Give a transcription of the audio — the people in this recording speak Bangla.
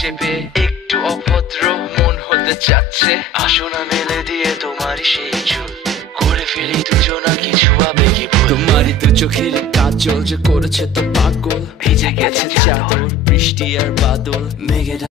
চেপে একটু অভদ্র মন হতে চাচ্ছে, আসো না মেলে দিয়ে তোমারই সেই চুল, করে ফেলি দুজনা কিছু আবেগী ভুল। তোমারই দু চোখের কাজল যে করেছে তো পাগল, ভিজে গেছে চাদর বৃষ্টি আর বাদল মেঘে